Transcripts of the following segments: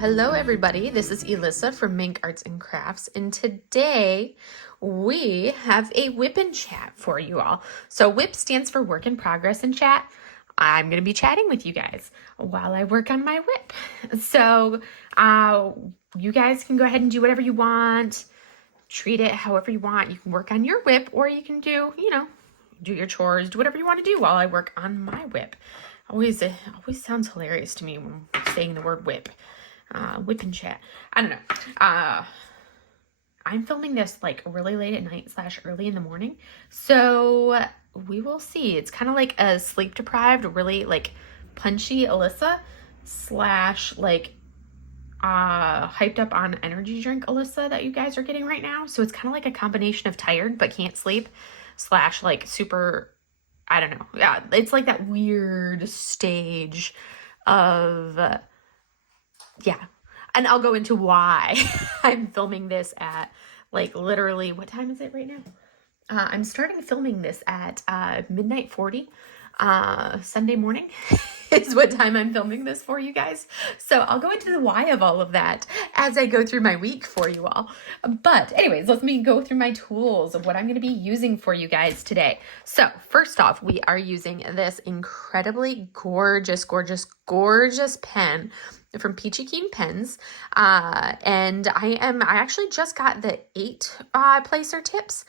Hello everybody. This is Elissa from Mink Arts and Crafts, and today we have a WIP Chat for you all. So WIP stands for Work in Progress in Chat. I'm going to be chatting with you guys while I work on my WIP. So you guys can go ahead and do whatever you want, treat it however you want. You can work on your WIP, or you can do, do your chores, do whatever you want to do while I work on my WIP. It always sounds hilarious to me when saying the word WIP. WIP Chat. I don't know. I'm filming this like really late at night / early in the morning. So we will see. It's kind of like a sleep deprived, really like punchy Alyssa / like hyped up on energy drink Alyssa that you guys are getting right now. So it's kind of like a combination of tired but can't sleep / like super, I don't know. Yeah, it's like that weird stage of, yeah. And I'll go into why I'm filming this at like literally, what time is it right now? I'm starting filming this at midnight 40 Sunday morning is what time I'm filming this for you guys. So I'll go into the why of all of that as I go through my week for you all. But anyways, let me go through my tools of what I'm going to be using for you guys today. So first off, we are using this incredibly gorgeous pen from Peachy Keen Pens. And I actually just got the 8 placer tips.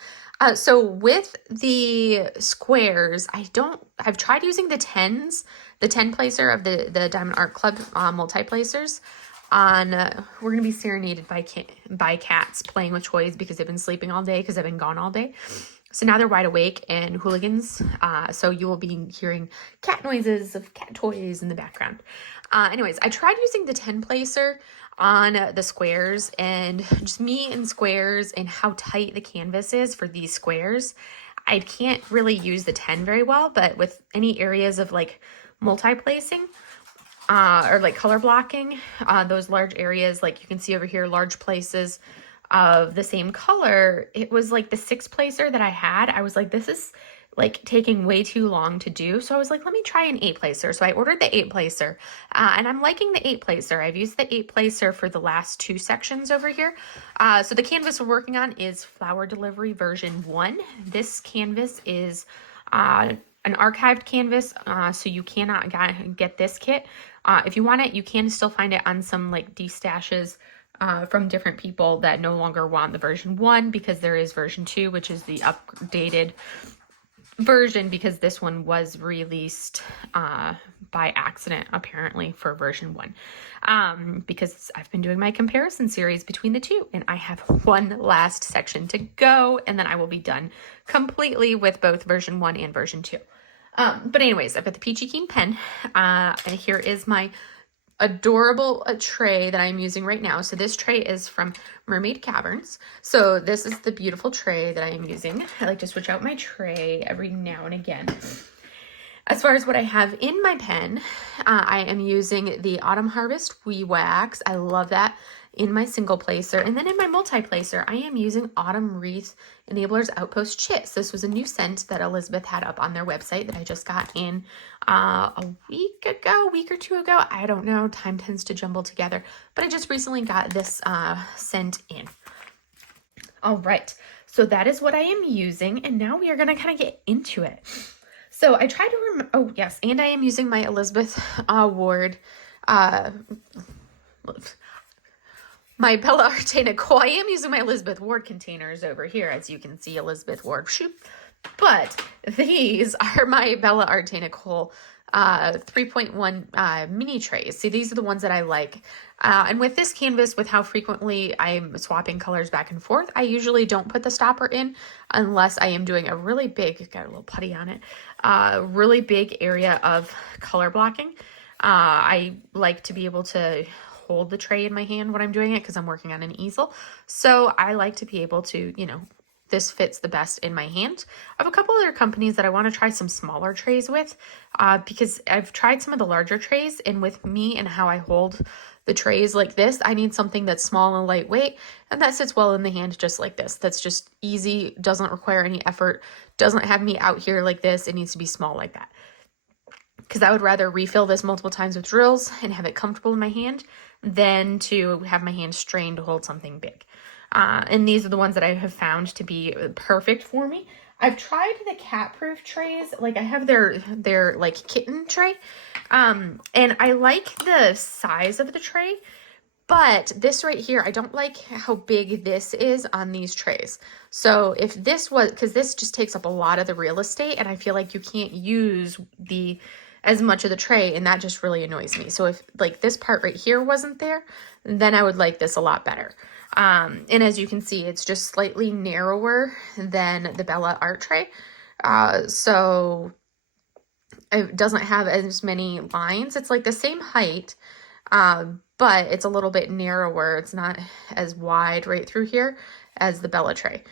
So with the squares, I've tried using the 10s, the 10 placer of the Diamond Art Club multi-placers on, we're going to be serenaded by cats playing with toys because they've been sleeping all day because I've been gone all day. So now they're wide awake and hooligans. So you will be hearing cat noises of cat toys in the background. Anyways, I tried using the 10 placer on the squares, and just me and squares and how tight the canvas is for these squares. I can't really use the 10 very well, but with any areas of like multi-placing or like color blocking, those large areas, like you can see over here, large places of the same color, it was like the 6 placer that I had. I was like, this is like taking way too long to do. So I was like, let me try an 8 placer. So I ordered the 8 placer and I'm liking the 8 placer. I've used the 8 placer for the last 2 sections over here. So the canvas we're working on is Flower Delivery version 1. This canvas is an archived canvas. So you cannot get this kit. If you want it, you can still find it on some like destashes from different people that no longer want the version 1, because there is version 2, which is the updated version, because this one was released by accident apparently for version 1, because I've been doing my comparison series between the two, and I have one last section to go, and then I will be done completely with both version 1 and version 2. But anyways, I've got the Peachy Keen pen, and here is my adorable tray that I'm using right now. So this tray is from Mermaid Caverns. So this is the beautiful tray that I am using. I like to switch out my tray every now and again. As far as what I have in my pen, I am using the Autumn Harvest Wee Wax. I love that in my single placer. And then in my multi-placer, I am using Autumn Wreath Enablers Outpost Chits. This was a new scent that Elizabeth had up on their website that I just got in a week or 2 ago. I don't know. Time tends to jumble together. But I just recently got this scent in. All right. So that is what I am using. And now we are going to kind of get into it. So I tried to remember. Oh, yes. And I am using my Elizabeth Ward my Bella Arte Nicole. I am using my Elizabeth Ward containers over here, as you can see, Elizabeth Ward. Shoot. But these are my Bella Arte Nicole 3.1 mini trays. See, these are the ones that I like. And with this canvas, with how frequently I'm swapping colors back and forth, I usually don't put the stopper in unless I am doing a really big, got a little putty on it, really big area of color blocking. I like to be able to hold the tray in my hand when I'm doing it because I'm working on an easel. So I like to be able to, this fits the best in my hand. I have a couple other companies that I want to try some smaller trays with because I've tried some of the larger trays, and with me and how I hold the trays like this, I need something that's small and lightweight and that sits well in the hand just like this. That's just easy, doesn't require any effort, doesn't have me out here like this. It needs to be small like that, because I would rather refill this multiple times with drills and have it comfortable in my hand than to have my hands strained to hold something big. And these are the ones that I have found to be perfect for me. I've tried the cat-proof trays. Like I have their like Kitten tray. And I like the size of the tray, but this right here, I don't like how big this is on these trays. So if this was, because this just takes up a lot of the real estate, and I feel like you can't use as much of the tray, and that just really annoys me. So if like this part right here wasn't there, then I would like this a lot better. And as you can see, it's just slightly narrower than the Bella Art tray. So it doesn't have as many lines. It's like the same height, but it's a little bit narrower. It's not as wide right through here as the Bella tray.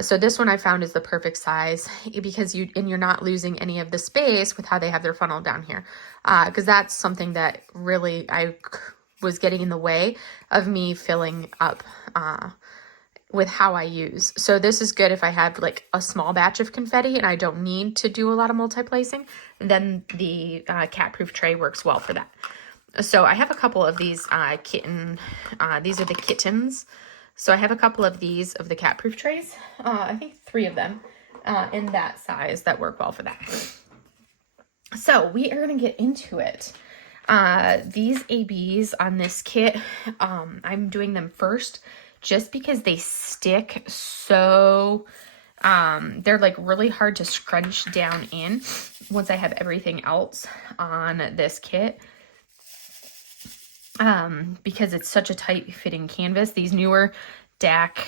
So this one I found is the perfect size because you're not losing any of the space with how they have their funnel down here. Because that's something that really I was getting in the way of me filling up with how I use. So this is good if I have like a small batch of confetti and I don't need to do a lot of multi-placing. Then the cat-proof tray works well for that. So I have a couple of these Kitten, these are the Kittens. So I have a couple of these of the cat-proof trays. I think 3 of them in that size that work well for that. So we are going to get into it. These ABs on this kit, I'm doing them first just because they stick so, they're like really hard to scrunch down in once I have everything else on this kit. Because it's such a tight fitting canvas. These newer DAC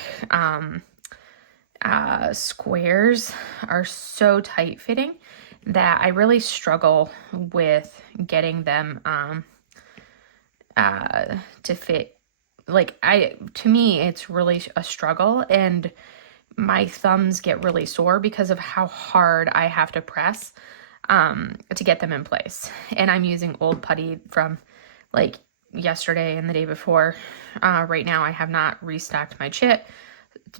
squares are so tight fitting that I really struggle with getting them to fit. Like to me, it's really a struggle, and my thumbs get really sore because of how hard I have to press to get them in place. And I'm using old putty from like yesterday and the day before. Right now I have not restocked my chit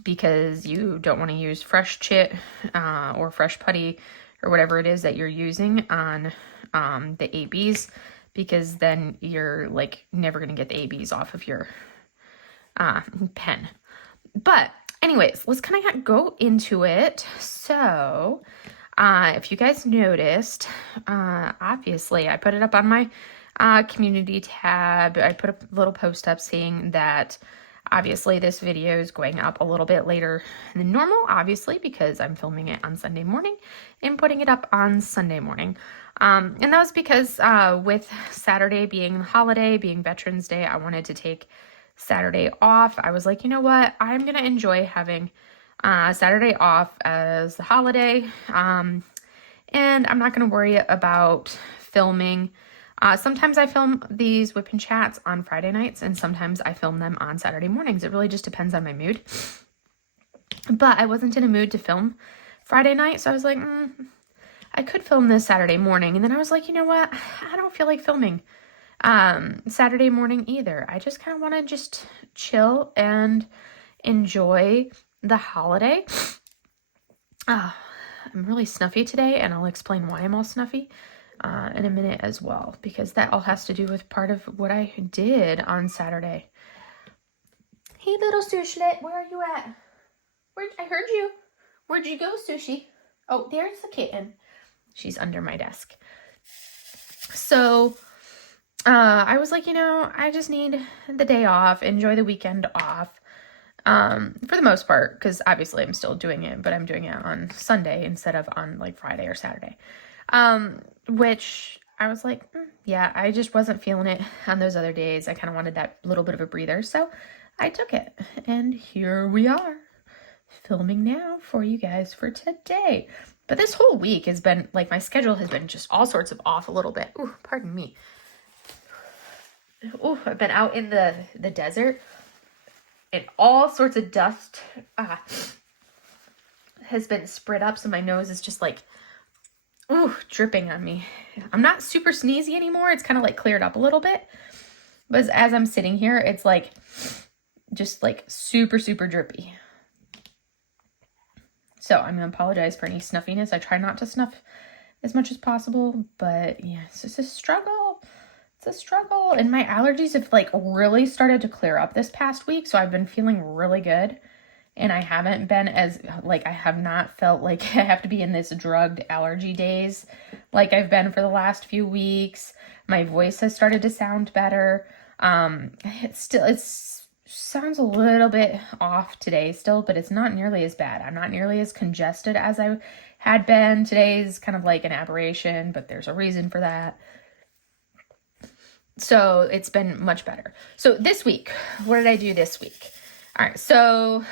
because you don't want to use fresh chit or fresh putty or whatever it is that you're using on the ABs, because then you're like never going to get the ABs off of your pen. But anyways, let's kind of go into it. So if you guys noticed, obviously I put it up on my community tab. I put a little post up saying that obviously this video is going up a little bit later than normal, obviously, because I'm filming it on Sunday morning and putting it up on Sunday morning. And that was because with Saturday being the holiday, being Veterans Day, I wanted to take Saturday off. I was like, you know what? I'm going to enjoy having Saturday off as the holiday. And I'm not going to worry about filming. Sometimes I film these WIP Chats on Friday nights, and sometimes I film them on Saturday mornings. It really just depends on my mood. But I wasn't in a mood to film Friday night, so I was like, I could film this Saturday morning. And then I was like, you know what? I don't feel like filming Saturday morning either. I just kind of want to just chill and enjoy the holiday. I'm really snuffy today, and I'll explain why I'm all snuffy in a minute as well, because that all has to do with part of what I did on Saturday. Hey, little Sushlet, where are you at? I heard you. Where'd you go, Sushi? Oh, there's the kitten. She's under my desk. So I was like, you know, I just need the day off, enjoy the weekend off. For the most part, because obviously I'm still doing it, but I'm doing it on Sunday instead of on like Friday or Saturday. Which I was like, yeah, I just wasn't feeling it on those other days. I kind of wanted that little bit of a breather. So I took it, and here we are filming now for you guys for today. But this whole week has been like, my schedule has been just all sorts of off a little bit. Ooh, pardon me. Ooh, I've been out in the desert, and all sorts of dust has been spread up. So my nose is just like, ooh, dripping on me. I'm not super sneezy anymore. It's kind of like cleared up a little bit. But as I'm sitting here, it's like, just like super, super drippy. So I'm going to apologize for any snuffiness. I try not to snuff as much as possible, but yeah, it's just a struggle. a struggle. And my allergies have like really started to clear up this past week. So I've been feeling really good. And I haven't been as, like, I have not felt like I have to be in this drugged allergy days like I've been for the last few weeks. My voice has started to sound better. It sounds a little bit off today still, but it's not nearly as bad. I'm not nearly as congested as I had been. Today's kind of like an aberration, but there's a reason for that. So it's been much better. So this week, what did I do this week? All right, so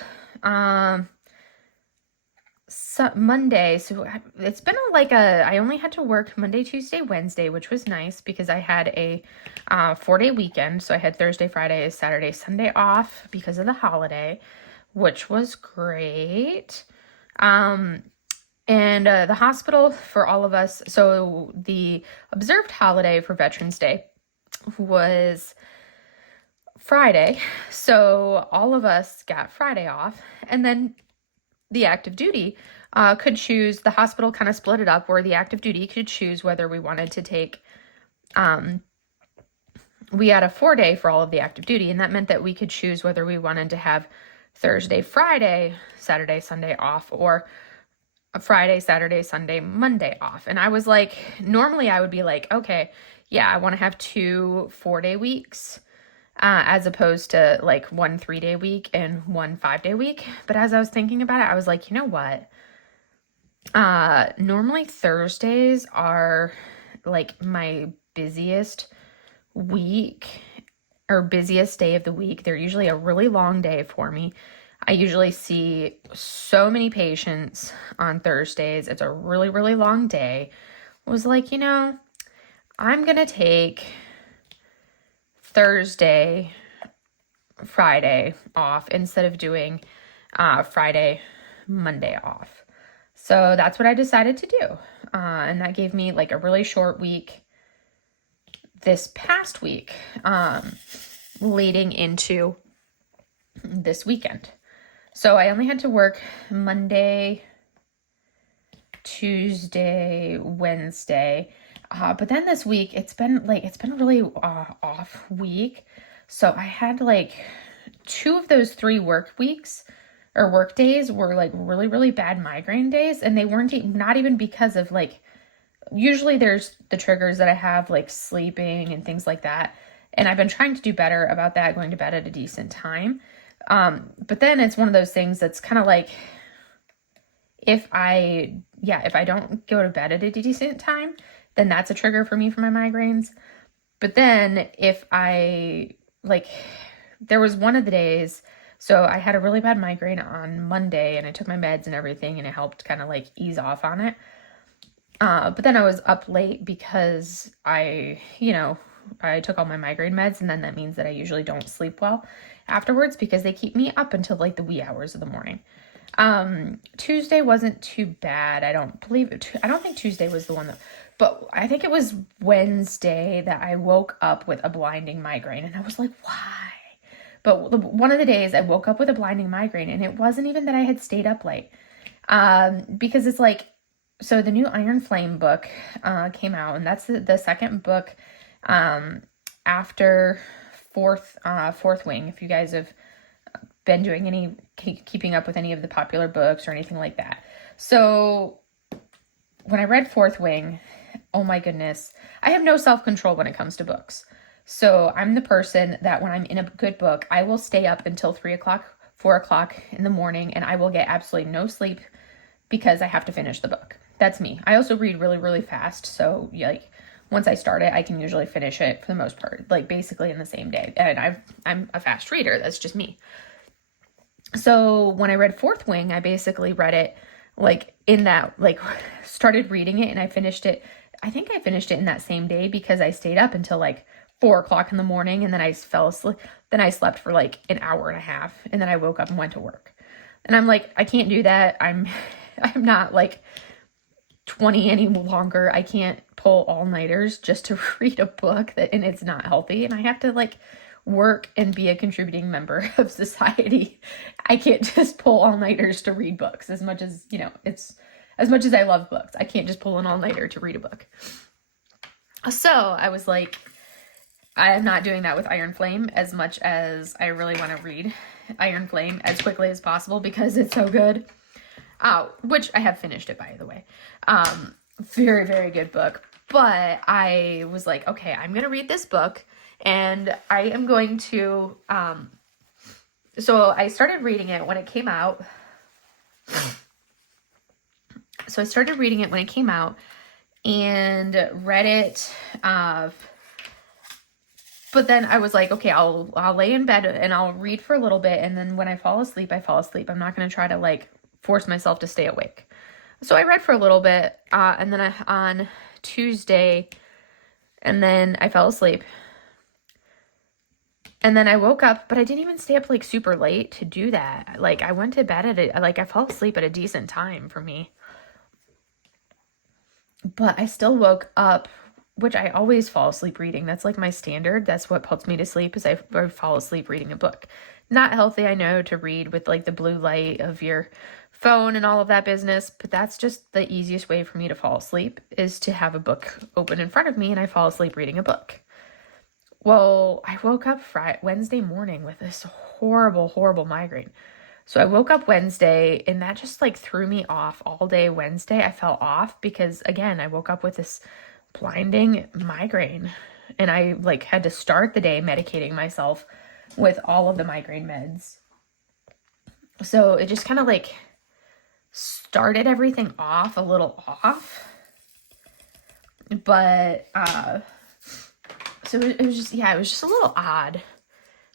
Monday, so it's been I only had to work Monday, Tuesday, Wednesday, which was nice because I had a 4-day weekend. So I had Thursday, Friday, Saturday, Sunday off because of the holiday, which was great. And the hospital for all of us, so the observed holiday for Veterans Day was Friday. So all of us got Friday off, and then the active duty could choose, the hospital kind of split it up where the active duty could choose whether we wanted to take, we had a 4-day for all of the active duty, and that meant that we could choose whether we wanted to have Thursday, Friday, Saturday, Sunday off, or Friday, Saturday, Sunday, Monday off. And I was like, normally I would be like, okay, yeah, I want to have 2 4-day weeks. As opposed to like 1 3-day week and 1 5-day week. But as I was thinking about it, I was like, you know what? Normally Thursdays are like my busiest week or busiest day of the week. They're usually a really long day for me. I usually see so many patients on Thursdays. It's a really, really long day. I was like, you know, I'm going to take Thursday, Friday off instead of doing Friday, Monday off. So that's what I decided to do. And that gave me like a really short week this past week, leading into this weekend. So I only had to work Monday, Tuesday, Wednesday. But then this week, it's been a really off week. So I had like 2 of those 3 work weeks or work days were like really, really bad migraine days. And they weren't not even because of like, usually there's the triggers that I have like sleeping and things like that. And I've been trying to do better about that, going to bed at a decent time. But then it's one of those things that's kind of like, if I don't go to bed at a decent time, then that's a trigger for me for my migraines. But then if there was one of the days, so I had a really bad migraine on Monday and I took my meds and everything and it helped kind of like ease off on it. But then I was up late because I took all my migraine meds, and then that means that I usually don't sleep well afterwards because they keep me up until like the wee hours of the morning. Tuesday wasn't too bad. I don't think Tuesday was the one but I think it was Wednesday that I woke up with a blinding migraine, and I was like, why? But one of the days I woke up with a blinding migraine, and it wasn't even that I had stayed up late. Because it's like, so the new Iron Flame book, came out, and that's the second book, after Fourth Wing. If you guys have been doing keeping up with any of the popular books or anything like that. So when I read Fourth Wing, oh my goodness, I have no self-control when it comes to books. So I'm the person that when I'm in a good book, I will stay up until 3 o'clock, 4 o'clock in the morning, and I will get absolutely no sleep because I have to finish the book. That's me. I also read really, really fast. So like once I start it, I can usually finish it for the most part, like basically in the same day. And I'm a fast reader. That's just me. So when I read Fourth Wing, I basically read it like in that, like started reading it and I finished it. I think I finished it in that same day because I stayed up until like 4 o'clock in the morning, and then I fell asleep. Then I slept for like an hour and a half, and then I woke up and went to work. And I'm like, I can't do that. I'm not like 20 any longer. I can't pull all-nighters just to read a book and it's not healthy. And I have to like work and be a contributing member of society. I can't just pull all-nighters to read books as much as, as much as I love books. I can't just pull an all-nighter to read a book. So I was like, I am not doing that with Iron Flame as much as I really want to read Iron Flame as quickly as possible because it's so good. Which I have finished it, by the way. Very, very good book. But I was like, okay, I'm going to read this book and I am going to, so I started reading it when it came out. And read it, but then I was like, okay, I'll lay in bed and I'll read for a little bit, and then when I fall asleep, I fall asleep. I'm not going to try to like force myself to stay awake. So I read for a little bit, and then on Tuesday, and then I fell asleep. And then I woke up, but I didn't even stay up like super late to do that. Like I went to bed I fell asleep at a decent time for me. But I still woke up, which I always fall asleep reading. That's like my standard. That's what puts me to sleep, is I fall asleep reading a book. Not healthy, I know, to read with like the blue light of your phone and all of that business, but that's just the easiest way for me to fall asleep, is to have a book open in front of me and I fall asleep reading a book. Well, I woke up Wednesday morning with this horrible, horrible migraine. So I woke up Wednesday and that just like threw me off all day Wednesday. I fell off because, again, I woke up with this blinding migraine and I like had to start the day medicating myself with all of the migraine meds. So it just kind of like started everything off a little off. But so it was just a little odd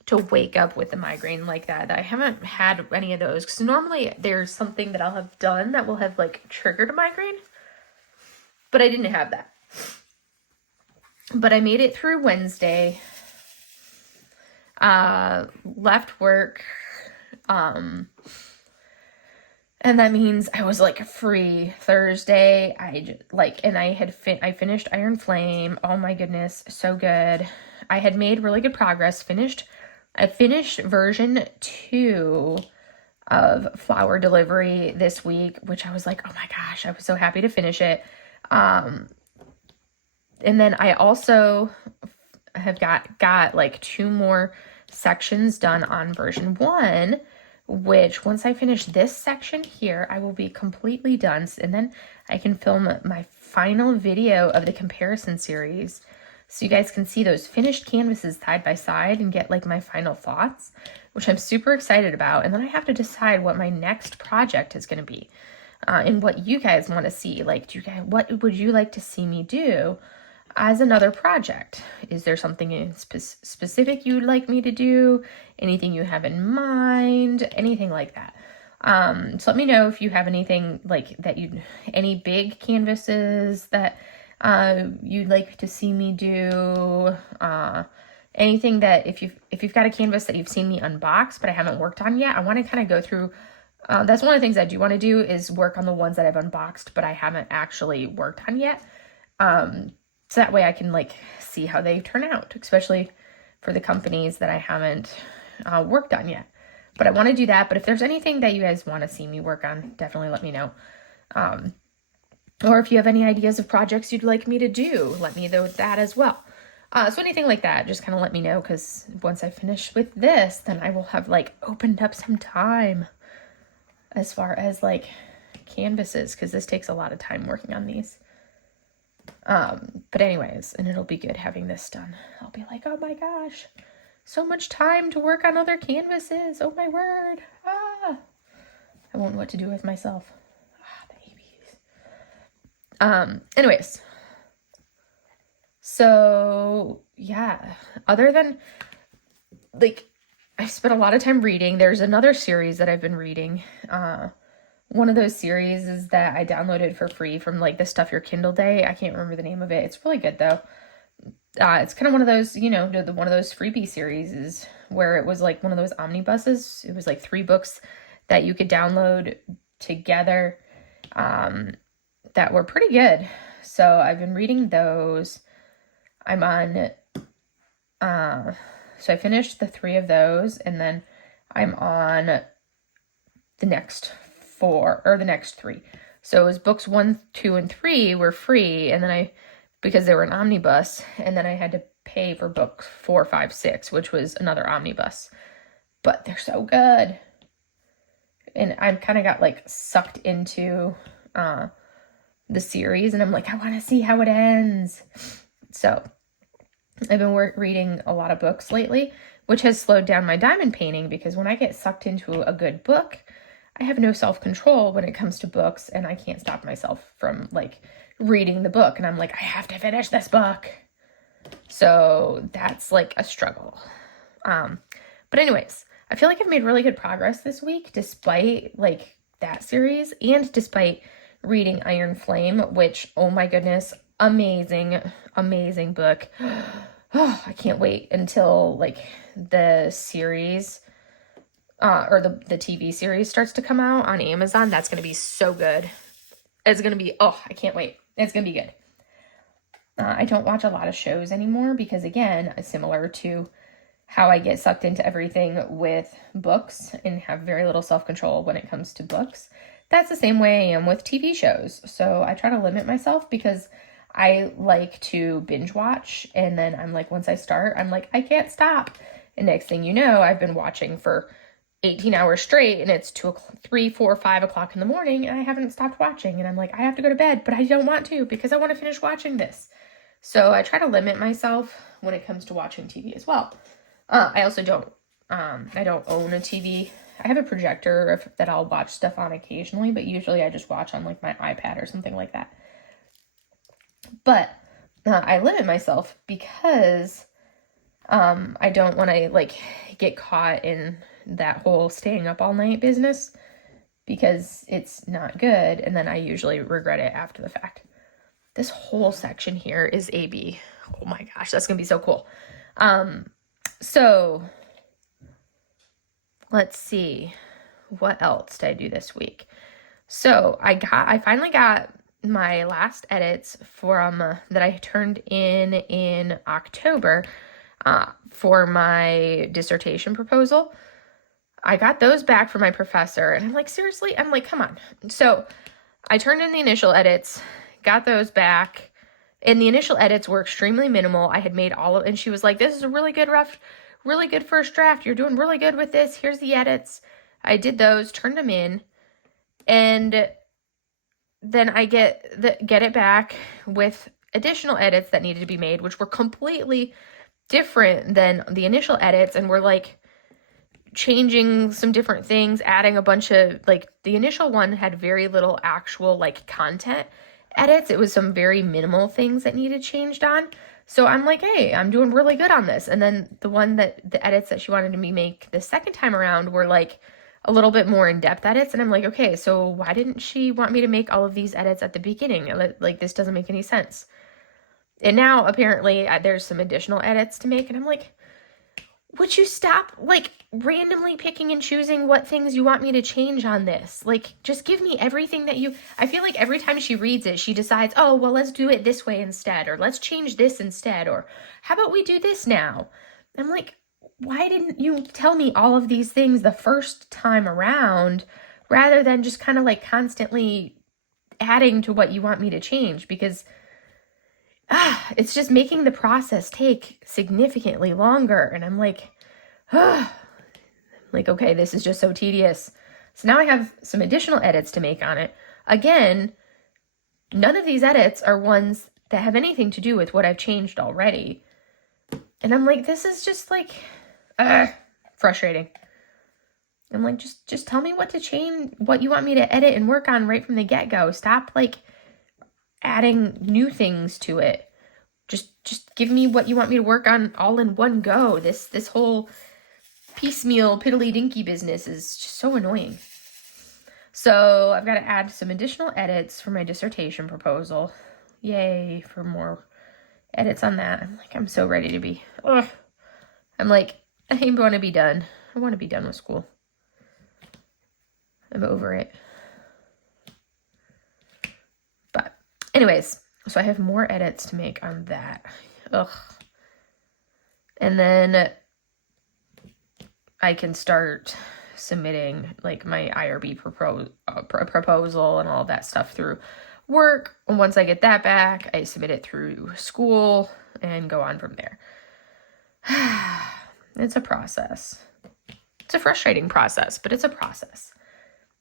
to wake up with the migraine like that. I haven't had any of those, because normally there's something that I'll have done that will have like triggered a migraine, but I didn't have that. But I made it through Wednesday, left work, and that means I was like free Thursday. I finished Iron Flame. Oh my goodness, so good. I had made really good progress. I finished version 2 of Flower Delivery this week, which I was like, oh my gosh, I was so happy to finish it. And then I also have got like 2 more sections done on version 1, which once I finish this section here, I will be completely done. And then I can film my final video of the comparison series, so you guys can see those finished canvases side by side and get like my final thoughts, which I'm super excited about. And then I have to decide what my next project is going to be, and what you guys want to see. Like, what would you like to see me do as another project? Is there something in specific you'd like me to do? Anything you have in mind? Anything like that. So let me know if you have anything like that, any big canvases that you'd like to see me do, anything that if you've got a canvas that you've seen me unbox but I haven't worked on yet, I want to kind of go through. That's one of the things I do want to do, is work on the ones that I've unboxed but I haven't actually worked on yet. So that way I can like see how they turn out, especially for the companies that I haven't worked on yet. But I want to do that. But if there's anything that you guys want to see me work on, definitely let me know. Or if you have any ideas of projects you'd like me to do, let me know that as well. So anything like that, just kind of let me know, because once I finish with this, then I will have like opened up some time as far as like canvases, because this takes a lot of time working on these. But anyways, and it'll be good having this done. I'll be like, oh my gosh, so much time to work on other canvases. Oh my word. I won't know what to do with myself. Anyways, so yeah, other than like, I've spent a lot of time reading. There's another series that I've been reading. One of those series is that I downloaded for free from like the Stuff Your Kindle Day. I can't remember the name of it. It's really good though. It's kind of one of those, one of those freebie series is where it was like one of those omnibuses. It was like 3 books that you could download together, that were pretty good. So I've been reading those. I'm on, so I finished the 3 of those, and then I'm on the next 4, or the next 3. So it was books 1, 2, and 3 were free, and then because they were an omnibus, and then I had to pay for book 4, 5, 6, which was another omnibus. But they're so good. And I've kind of got like sucked into the series, and I'm like, I want to see how it ends. So I've been reading a lot of books lately, which has slowed down my diamond painting, because when I get sucked into a good book, I have no self-control when it comes to books, and I can't stop myself from like reading the book, and I'm like, I have to finish this book. So that's like a struggle. But anyways, I feel like I've made really good progress this week, despite like that series, and despite reading Iron Flame, which, oh my goodness, amazing book. Oh, I can't wait until like the series or the TV series starts to come out on Amazon. That's going to be so good. It's going to be, oh, I can't wait. It's going to be good. I don't watch a lot of shows anymore because, again, similar to how I get sucked into everything with books and have very little self-control when it comes to books, that's the same way I am with TV shows. So I try to limit myself because I like to binge watch, and then I'm like, once I start, I'm like, I can't stop. And next thing you know, I've been watching for 18 hours straight, and it's 2, 3, 4, 5 o'clock in the morning, and I haven't stopped watching. And I'm like, I have to go to bed, but I don't want to because I want to finish watching this. So I try to limit myself when it comes to watching TV as well. I also don't own a TV. I have a projector that I'll watch stuff on occasionally, but usually I just watch on like my iPad or something like that. But I limit myself because I don't want to like get caught in that whole staying up all night business, because it's not good, and then I usually regret it after the fact. This whole section here is AB. Oh my gosh, that's gonna be so cool. So let's see, what else did I do this week? So I finally got my last edits from that I turned in October for my dissertation proposal. I got those back from my professor, and I'm like, seriously? I'm like, come on. So I turned in the initial edits, got those back, and the initial edits were extremely minimal. I had made and she was like, this is a really good first draft. You're doing really good with this. Here's the edits. I did those, turned them in, and then I get it back with additional edits that needed to be made, which were completely different than the initial edits, and were like changing some different things, adding a bunch of, like, the initial one had very little actual like content edits. It was some very minimal things that needed changed on. So I'm like, hey, I'm doing really good on this. And then the edits that she wanted me to make the second time around were like a little bit more in-depth edits. And I'm like, okay, so why didn't she want me to make all of these edits at the beginning? Like, this doesn't make any sense. And now apparently there's some additional edits to make, and I'm like, would you stop like randomly picking and choosing what things you want me to change on this? Like, just give me everything that I feel like every time she reads it, she decides, oh, well, let's do it this way instead, or let's change this instead, or how about we do this now? I'm like, why didn't you tell me all of these things the first time around, rather than just kind of like constantly adding to what you want me to change? Because it's just making the process take significantly longer. And I'm like, okay, this is just so tedious. So now I have some additional edits to make on it. Again, none of these edits are ones that have anything to do with what I've changed already. And I'm like, this is just like, frustrating. I'm like, just tell me what to change, what you want me to edit and work on right from the get-go. Stop like adding new things to it. Just give me what you want me to work on all in one go. This whole piecemeal piddly dinky business is just so annoying. So I've got to add some additional edits for my dissertation proposal. Yay for more edits on that. I'm so ready to be. I'm like, I want to be done. I want to be done with school. I'm over it. But anyways, so I have more edits to make on that. And then I can start submitting like my IRB proposal and all that stuff through work. And once I get that back, I submit it through school and go on from there. It's a process. It's a frustrating process, but it's a process.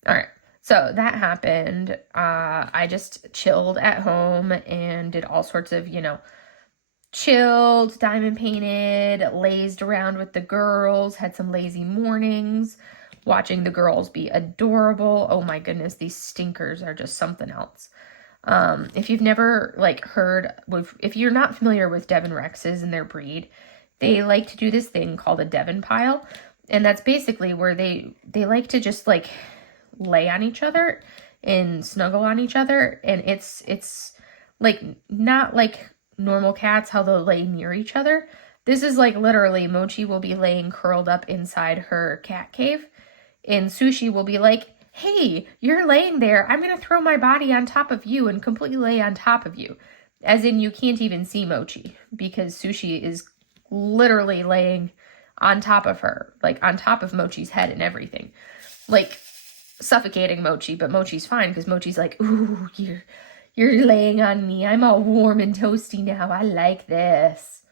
All right. So that happened. I just chilled at home and did all sorts of, chilled, diamond painted, lazed around with the girls, had some lazy mornings, watching the girls be adorable. Oh my goodness, these stinkers are just something else. If you've never if you're not familiar with Devon Rexes and their breed, they like to do this thing called a Devon pile. And that's basically where they like to just like lay on each other and snuggle on each other. And it's like not like normal cats, how they'll lay near each other. This is like literally Mochi will be laying curled up inside her cat cave. And Sushi will be like, hey, you're laying there. I'm going to throw my body on top of you and completely lay on top of you. As in you can't even see Mochi because Sushi is literally laying on top of her, like on top of Mochi's head and everything. Like suffocating Mochi, but Mochi's fine because Mochi's like, ooh, you're laying on me. I'm all warm and toasty now. I like this.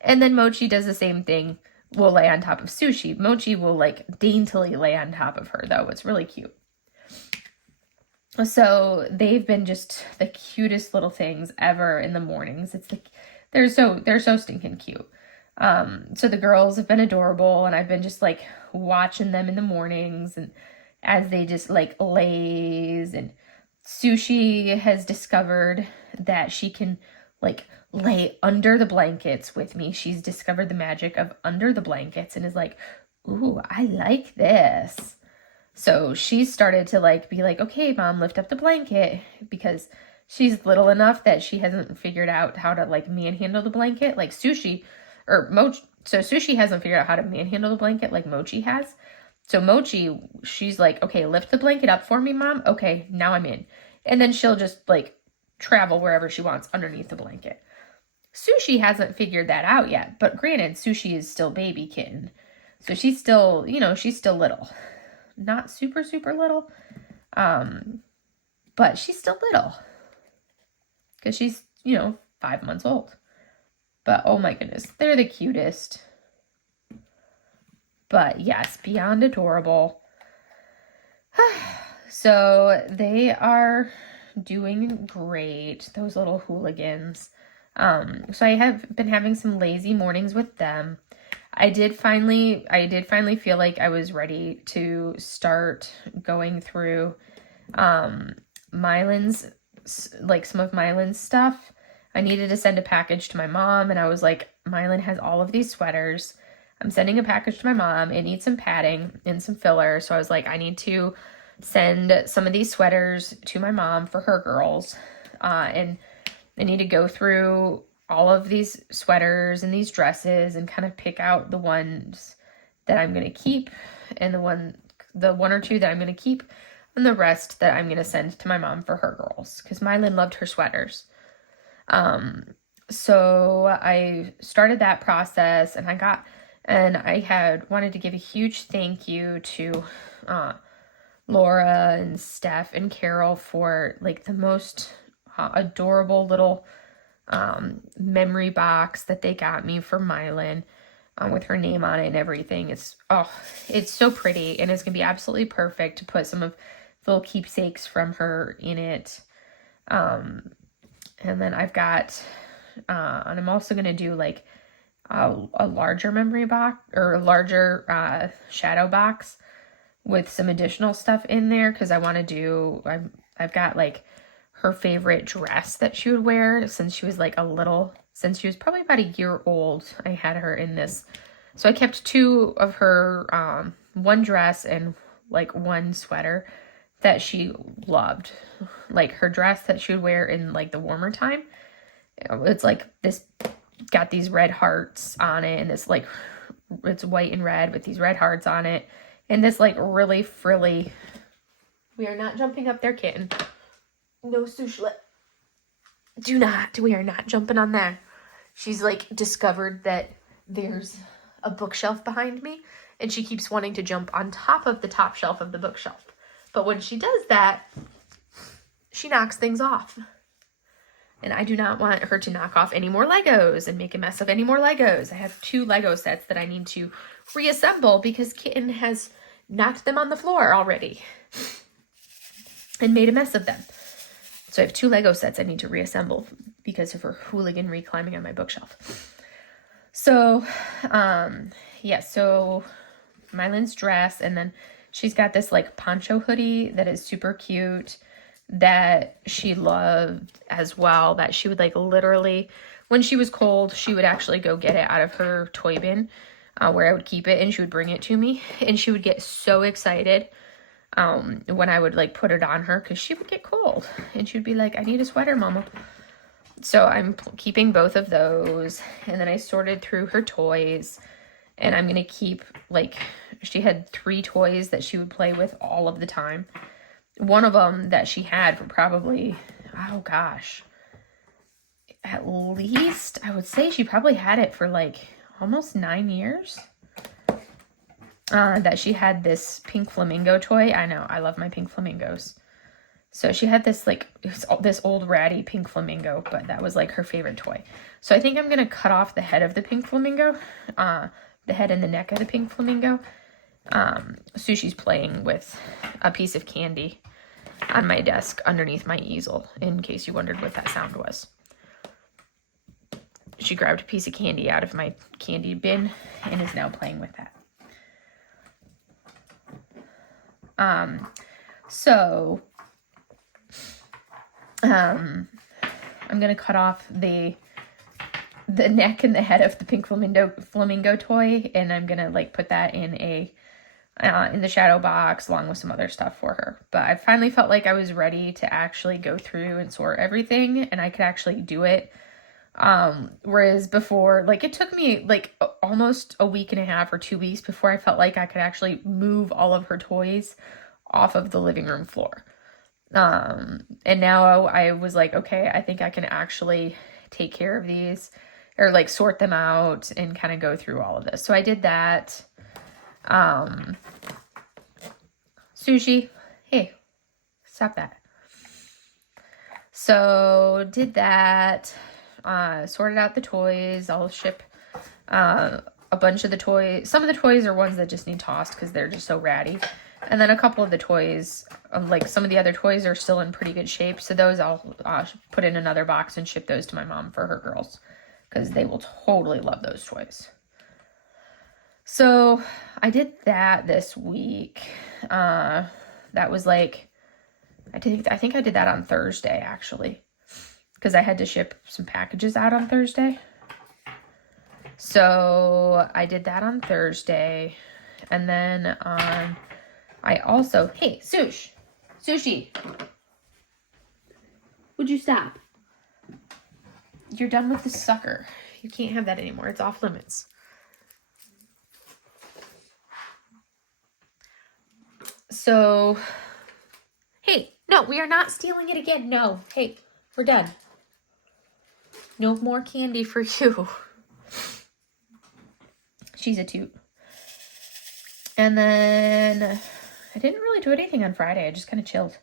And then Mochi does the same thing. Will lay on top of Sushi. Mochi will like daintily lay on top of her though. It's really cute. So they've been just the cutest little things ever in the mornings. It's like they're so stinking cute. So the girls have been adorable and I've been just like watching them in the mornings and as they just like laze, and Sushi has discovered that she can like lay under the blankets with me. She's discovered the magic of under the blankets and is like, ooh, I like this. So she started to like be like, okay, Mom, lift up the blanket, because she's little enough that she hasn't figured out how to like manhandle the blanket like Sushi or Mochi. So Sushi hasn't figured out how to manhandle the blanket like Mochi has. So Mochi, she's like, okay, lift the blanket up for me, Mom. Okay, now I'm in. And then she'll just like travel wherever she wants underneath the blanket. Sushi hasn't figured that out yet, but granted, Sushi is still baby kitten. So she's still, she's still little. Not super, super little. But she's still little. Because she's, 5 months old. But oh my goodness, they're the cutest. But yes, beyond adorable. So they are doing great, those little hooligans. So I have been having some lazy mornings with them. I did finally feel like I was ready to start going through Mylan's, like some of Mylan's stuff. I needed to send a package to my mom, and I was like, Mylan has all of these sweaters. I'm sending a package to my mom. It needs some padding and some filler. So I was like, I need to send some of these sweaters to my mom for her girls. And I need to go through all of these sweaters and these dresses and kind of pick out the ones that I'm going to keep and the one or two that I'm going to keep and the rest that I'm going to send to my mom for her girls, because Mylan loved her sweaters. So I started that process, and I had wanted to give a huge thank you to Laura and Steph and Carol for like the most adorable little memory box that they got me for Mylan with her name on it and everything. It's so pretty, and it's gonna be absolutely perfect to put some of the little keepsakes from her in it. And then I've got and I'm also gonna do like a larger memory box or a larger shadow box with some additional stuff in there, because I want to do I've got like her favorite dress that she would wear since she was since she was probably about a year old. I had her in this, so I kept two of her one dress and like one sweater that she loved, like her dress that she would wear in like the warmer time. It's like this, got these red hearts on it, and this like, it's white and red with these red hearts on it, and this like really frilly, we are not jumping up there, Kitten. No sushlet. We are not jumping on there. She's like discovered that there's a bookshelf behind me, and she keeps wanting to jump on top of the top shelf of the bookshelf. But when she does that, she knocks things off. And I do not want her to knock off any more Legos and make a mess of any more Legos. I have 2 Lego sets that I need to reassemble because Kitten has knocked them on the floor already and made a mess of them. So I have 2 Lego sets I need to reassemble because of her hooliganry climbing on my bookshelf. So, yeah, so Mylan's dress, and then she's got this like poncho hoodie that is super cute that she loved as well, that she would like literally, when she was cold, she would actually go get it out of her toy bin where I would keep it, and she would bring it to me, and she would get so excited when I would like put it on her because she would get cold and she would be like, I need a sweater, mama. So I'm keeping both of those, and then I sorted through her toys, and I'm gonna keep, like, she had 3 toys that she would play with all of the time. One of them that she had for probably, oh gosh, at least, I would say she probably had it for like almost 9 years. That she had this pink flamingo toy. I know, I love my pink flamingos. So she had this like, this old ratty pink flamingo, but that was like her favorite toy. So I think I'm going to cut off the head of the pink flamingo, the head and the neck of the pink flamingo. Sushi's playing with a piece of candy on my desk underneath my easel, in case you wondered what that sound was. She grabbed a piece of candy out of my candy bin and is now playing with that. I'm going to cut off the neck and the head of the pink flamingo toy, and I'm going to like put that in the shadow box along with some other stuff for her. But I finally felt like I was ready to actually go through and sort everything, and I could actually do it. Whereas before, like, it took me like almost a week and a half or 2 weeks before I felt like I could actually move all of her toys off of the living room floor. And now I was like, okay, I think I can actually take care of these, or like sort them out and kind of go through all of this. So I did that. Sushi, hey, stop that. So did that, sorted out the toys. I'll ship, a bunch of the toys. Some of the toys are ones that just need tossed because they're just so ratty. And then a couple of the toys, like some of the other toys are still in pretty good shape. So those I'll put in another box and ship those to my mom for her girls, because they will totally love those toys. So I did that this week. That was like, I think I did that on Thursday, actually, because I had to ship some packages out on Thursday. So I did that on Thursday. And then I also, hey, Sushi, would you stop? You're done with the sucker. You can't have that anymore. It's off limits. So, hey, no, we are not stealing it again. No, hey, we're done. No more candy for you. She's a toot. And then I didn't really do anything on Friday. I just kind of chilled.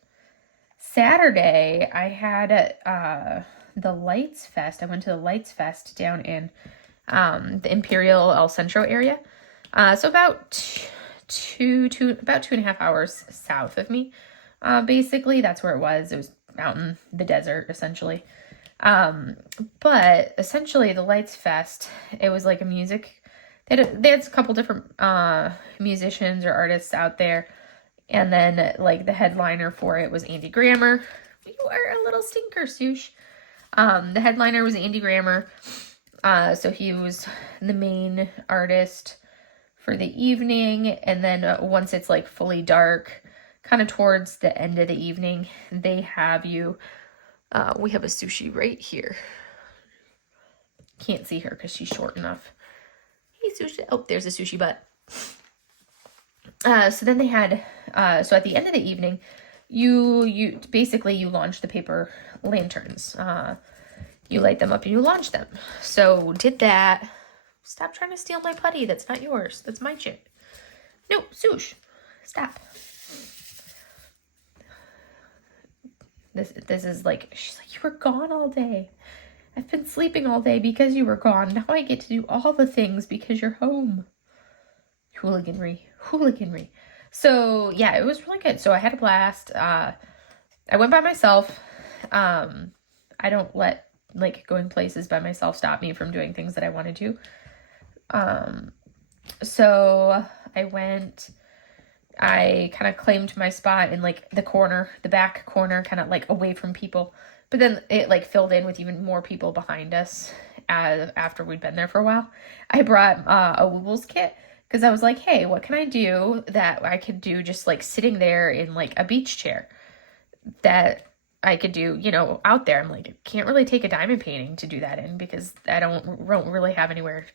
Saturday, I had the Lights Fest. I went to the Lights Fest down in the Imperial El Centro area. So about about 2.5 hours south of me. Basically, that's where it was. It was out in the desert, essentially. But essentially, the Lights Fest, it was like a music. They had a couple different musicians or artists out there. And then, like, the headliner for it was Andy Grammer. You are a little stinker, Sush. The headliner was Andy Grammer. So he was the main artist for the evening. And then once it's, like, fully dark, kind of towards the end of the evening, they have you... we have a Sushi right here. Can't see her because she's short enough. Hey, Sushi. Oh, there's a Sushi butt. So then they had, so at the end of the evening, you basically, you launch the paper lanterns. You light them up and you launch them. So did that. Stop trying to steal my putty. That's not yours. That's my shit. No, Sush. Stop. this is like, she's like, you were gone all day. I've been sleeping all day because you were gone. Now I get to do all the things because you're home. Hooliganry. So yeah, it was really good. So I had a blast. I went by myself. I don't let like going places by myself stop me from doing things that I want to do. So I went, I kind of claimed my spot in like the corner, the back corner, kind of like away from people. But then it like filled in with even more people behind us after we'd been there for a while. I brought a Woobles kit because I was like, hey, what can I do that I could do just like sitting there in like a beach chair that I could do, you know, out there. I'm like, I can't really take a diamond painting to do that in because I don't really have anywhere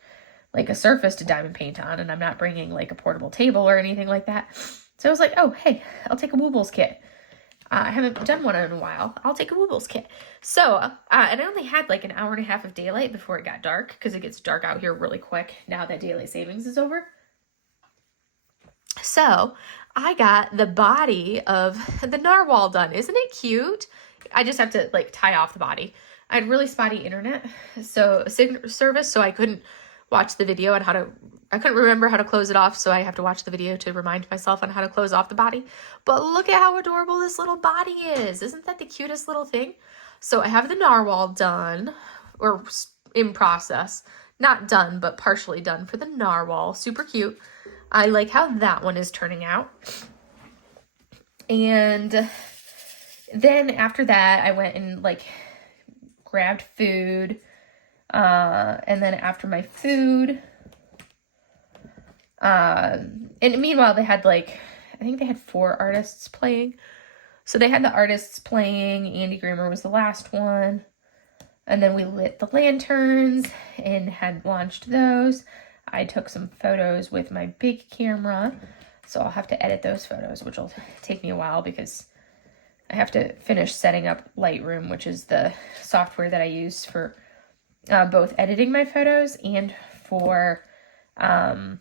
like a surface to diamond paint on, and I'm not bringing like a portable table or anything like that. So I was like, oh, hey, I'll take a Woobles kit. I haven't done one in a while. I'll take a Woobles kit. So, and I only had like an hour and a half of daylight before it got dark because it gets dark out here really quick now that daylight savings is over. So I got the body of the narwhal done. Isn't it cute? I just have to like tie off the body. I had really spotty internet service, so I couldn't watch the video on I couldn't remember how to close it off, so I have to watch the video to remind myself on how to close off the body. But look at how adorable this little body is. Isn't that the cutest little thing? So I have the narwhal done, or in process. Not done, but partially done for the narwhal. Super cute. I like how that one is turning out. And then after that, I went and like grabbed food. And then after my food, and meanwhile they had like, I think they had 4 artists playing. So they had the artists playing. Andy Grammer was the last one. And then we lit the lanterns and had launched those. I took some photos with my big camera. So I'll have to edit those photos, which will take me a while because I have to finish setting up Lightroom, which is the software that I use for both editing my photos and for, I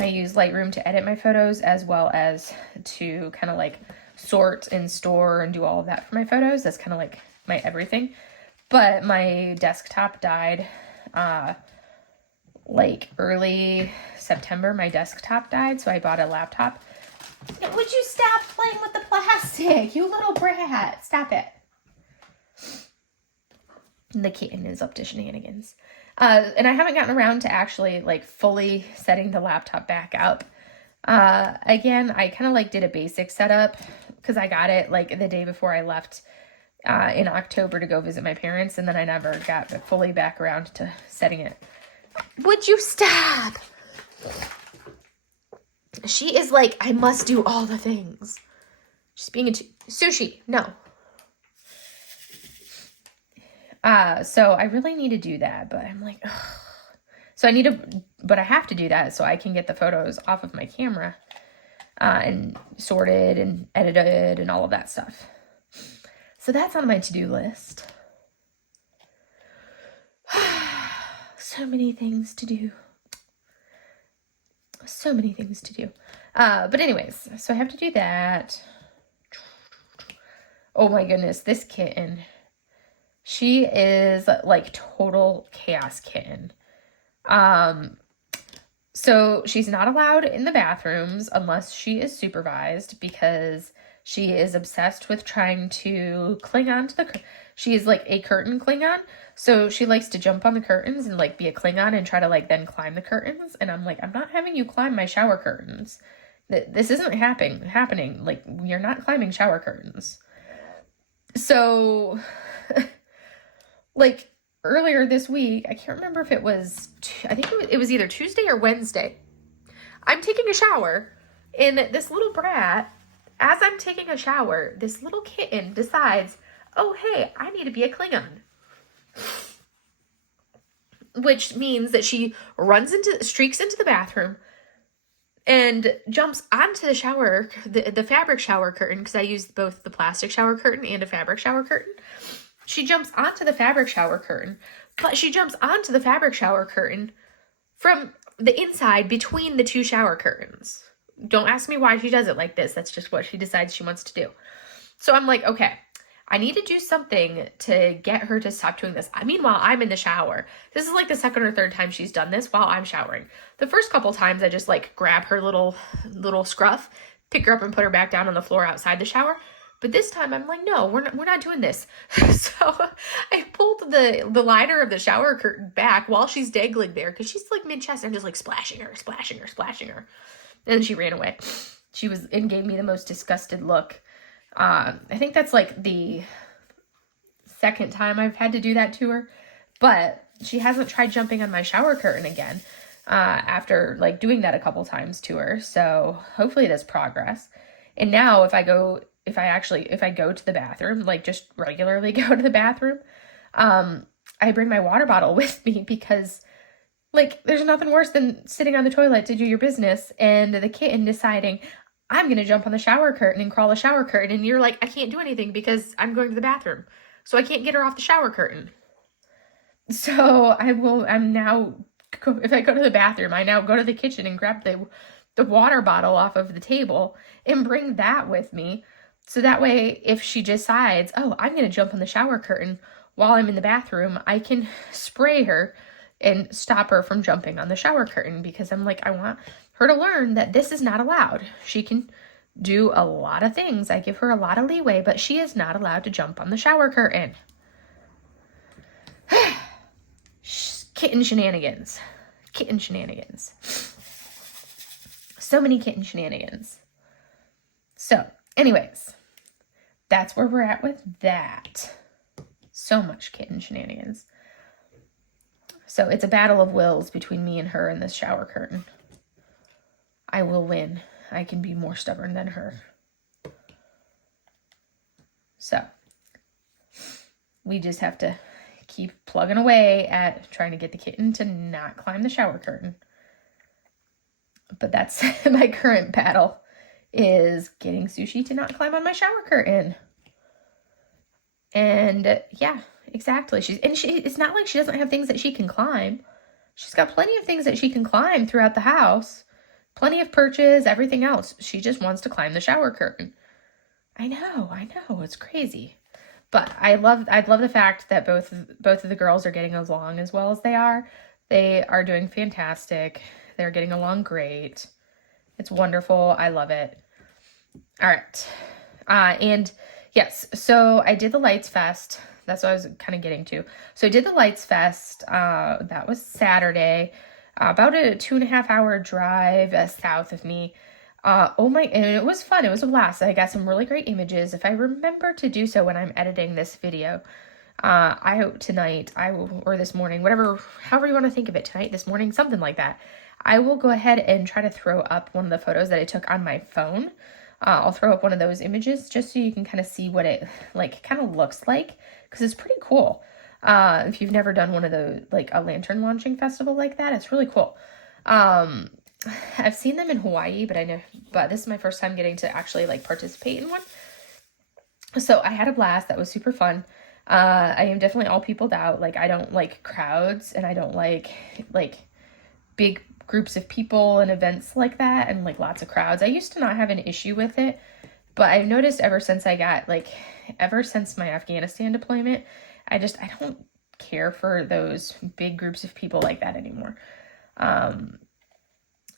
use Lightroom to edit my photos as well as to kind of like sort and store and do all of that for my photos. That's kind of like my everything. But my desktop died, like early September, my desktop died. So I bought a laptop. Would you stop playing with the plastic? You little brat. Stop it. The kitten is up to shenanigans. And I haven't gotten around to actually like fully setting the laptop back up. Again, I kind of like did a basic setup because I got it like the day before I left in October to go visit my parents. And then I never got fully back around to setting it. Would you stop? She is like, I must do all the things. She's being a sushi. No. So I really need to do that, but I'm like, ugh. So but I have to do that so I can get the photos off of my camera, and sorted and edited and all of that stuff. So that's on my to-do list. So many things to do. So many things to do. But anyways, so I have to do that. Oh my goodness, this kitten. She is like total chaos kitten. So she's not allowed in the bathrooms unless she is supervised because she is obsessed with trying to cling on to she is like a curtain Klingon. So she likes to jump on the curtains and like be a Klingon and try to like then climb the curtains. And I'm like, I'm not having you climb my shower curtains. This isn't happening. Like, you're not climbing shower curtains. So like earlier this week, I can't remember if it was, I think it was either Tuesday or Wednesday. I'm taking a shower and this little brat, as I'm taking a shower, this little kitten decides, oh, hey, I need to be a Klingon. Which means that she streaks into the bathroom and jumps onto the shower, the fabric shower curtain, because I used both the plastic shower curtain and a fabric shower curtain. She jumps onto the fabric shower curtain, but she jumps onto the fabric shower curtain from the inside between the 2 shower curtains. Don't ask me why she does it like this. That's just what she decides she wants to do. So I'm like, okay, I need to do something to get her to stop doing this. Meanwhile, I'm in the shower. This is like the second or third time she's done this while I'm showering. The first couple times I just like grab her little scruff, pick her up and put her back down on the floor outside the shower. But this time I'm like, no, we're not doing this. So I pulled the liner of the shower curtain back while she's dangling there because she's like mid-chest. I'm just like splashing her. And then she ran away. She was and gave me the most disgusted look. I think that's like the second time I've had to do that to her, but she hasn't tried jumping on my shower curtain again after like doing that a couple times to her. So hopefully there's progress. And now if I go to the bathroom, like just regularly go to the bathroom, I bring my water bottle with me because like there's nothing worse than sitting on the toilet to do your business and the kitten deciding, I'm going to jump on the shower curtain and crawl the shower curtain. And you're like, I can't do anything because I'm going to the bathroom. So I can't get her off the shower curtain. So I'm now, if I go to the bathroom, I now go to the kitchen and grab the water bottle off of the table and bring that with me. So that way, if she decides, oh, I'm going to jump on the shower curtain while I'm in the bathroom, I can spray her and stop her from jumping on the shower curtain because I'm like, I want her to learn that this is not allowed. She can do a lot of things. I give her a lot of leeway, but she is not allowed to jump on the shower curtain. Kitten shenanigans. So many kitten shenanigans. So, anyways, that's where we're at with that. So much kitten shenanigans. So it's a battle of wills between me and her in this shower curtain. I will win. I can be more stubborn than her. So we just have to keep plugging away at trying to get the kitten to not climb the shower curtain. But that's my current battle, is getting Sushi to not climb on my shower curtain. And yeah, exactly. It's not like she doesn't have things that she can climb. She's got plenty of things that she can climb throughout the house. Plenty of perches, everything else. She just wants to climb the shower curtain. I know. It's crazy. But I love the fact that both of the girls are getting along as well as they are. They are doing fantastic. They're getting along great. It's wonderful. I love it. All right. And yes, so I did the Lights Fest. That's what I was kind of getting to. So I did the Lights Fest. That was Saturday. About a 2.5 hour drive south of me. And it was fun. It was a blast. I got some really great images. If I remember to do so when I'm editing this video, I hope tonight, or this morning, however you want to think of it, tonight, this morning, something like that, I will go ahead and try to throw up one of the photos that I took on my phone. I'll throw up one of those images just so you can kind of see what it kind of looks like, because it's pretty cool. If you've never done one of those, like a lantern launching festival like that, it's really cool. I've seen them in Hawaii, but this is my first time getting to actually participate in one. So I had a blast. That was super fun. I am definitely all peopled out. I don't like crowds, and I don't like big groups of people and events like that, and lots of crowds. I used to not have an issue with it, but I've noticed ever since my Afghanistan deployment, I don't care for those big groups of people like that anymore.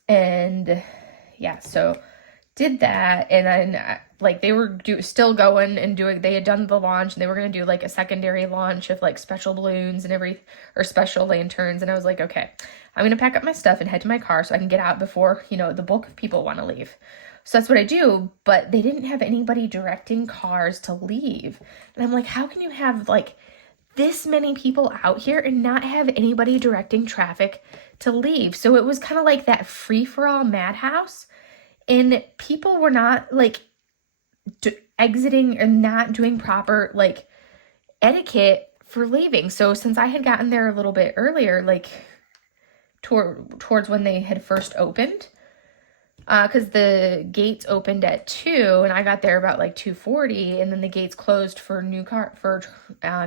And yeah, so did that, and then they were still going and doing, they had done the launch, and they were going to do a secondary launch of special balloons and or special lanterns, and I was like, okay, I'm going to pack up my stuff and head to my car so I can get out before, the bulk of people want to leave. So that's what I do, but they didn't have anybody directing cars to leave. And I'm like, how can you have this many people out here and not have anybody directing traffic to leave? So it was kind of like that free-for-all madhouse, and people were not exiting and not doing proper etiquette for leaving. So since I had gotten there a little bit earlier, towards when they had first opened, because the gates opened at 2 and I got there about 2:40, and then the gates closed for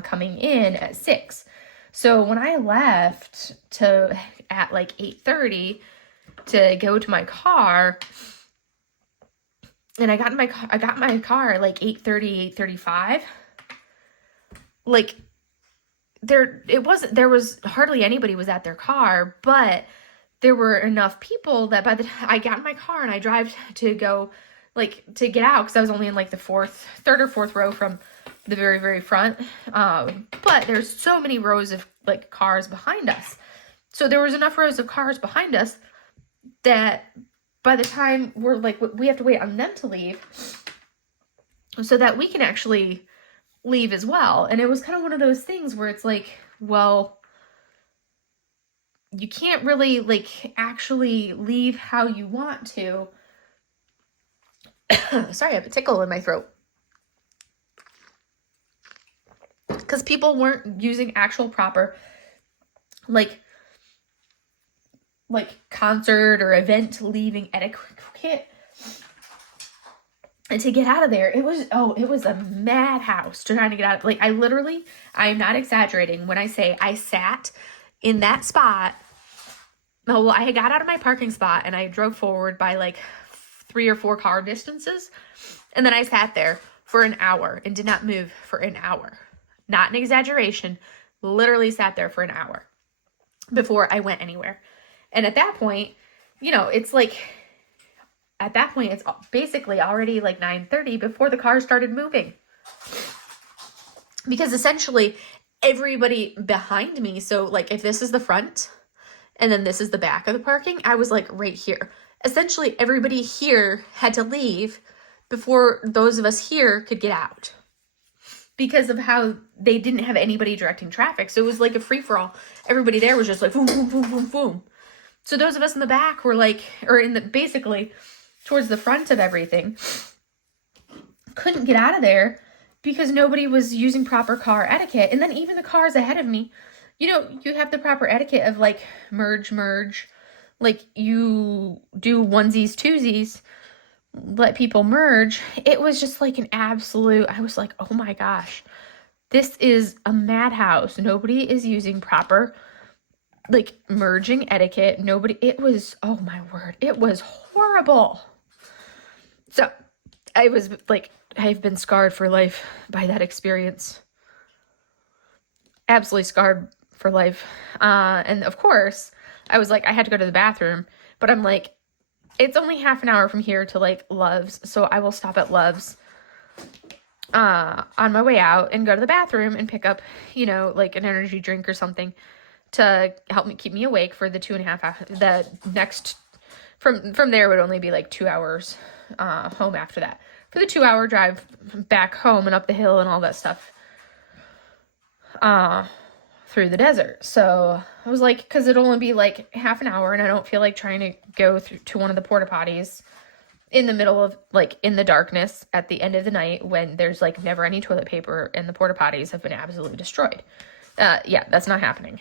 coming in at 6. So when I left at 8:30 to go to my car, and I got my car at 8:30, 8:35, like, there was hardly anybody was at their car, but there were enough people that by the time I got in my car and I drive to go, like, to get out, because I was only in like the third or fourth row from the very, very front. But there's so many rows of like cars behind us. So there was enough rows of cars behind us that by the time we have to wait on them to leave so that we can actually leave as well. And it was kind of one of those things where it's like, well, you can't really like actually leave how you want to. Sorry, I have a tickle in my throat. Because people weren't using actual proper like concert or event leaving etiquette. And to get out of there, it was a madhouse trying to get out. Like, I am not exaggerating when I say I sat in that spot. Oh, well, I got out of my parking spot and I drove forward by like 3 or 4 car distances. And then I sat there for an hour and did not move for an hour. Not an exaggeration. Literally sat there for an hour before I went anywhere. And at that point, it's like, at that point, it's basically already like 9:30 before the cars started moving. Because essentially, everybody behind me, so like if this is the front and then this is the back of the parking, I was like right here. Essentially, everybody here had to leave before those of us here could get out. Because of how they didn't have anybody directing traffic. So it was like a free-for-all. Everybody there was just like boom, boom, boom, boom, boom. So those of us in the back were like, or in the, basically towards the front of everything, couldn't get out of there because nobody was using proper car etiquette. And then even the cars ahead of me, you have the proper etiquette of like merge, like you do onesies, twosies, let people merge. It was just like an absolute, I was like, oh my gosh, this is a madhouse. Nobody is using proper like merging etiquette. It was, oh my word, it was horrible. So I was like, I've been scarred for life by that experience. Absolutely scarred for life. And of course, I was like, I had to go to the bathroom, but I'm like, it's only half an hour from here to like Love's. So I will stop at Love's on my way out and go to the bathroom and pick up, like an energy drink or something to help me keep me awake for the 2.5 hours. The next, from there would only be like 2 hours home after that. For the 2-hour drive back home and up the hill and all that stuff through the desert. So I was like, because it'll only be like half an hour and I don't feel like trying to go to one of the porta potties in the middle of like in the darkness at the end of the night when there's like never any toilet paper and the porta potties have been absolutely destroyed. Yeah, that's not happening.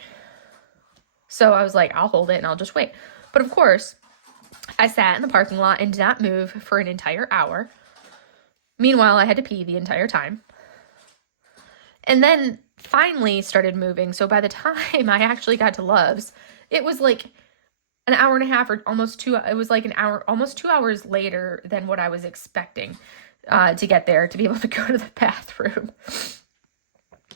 So I was like, I'll hold it and I'll just wait. But of course, I sat in the parking lot and did not move for an entire hour. Meanwhile, I had to pee the entire time. And then finally started moving. So by the time I actually got to Love's, it was like an hour and a half or almost 2. It was like an hour, almost 2 hours later than what I was expecting to get there to be able to go to the bathroom.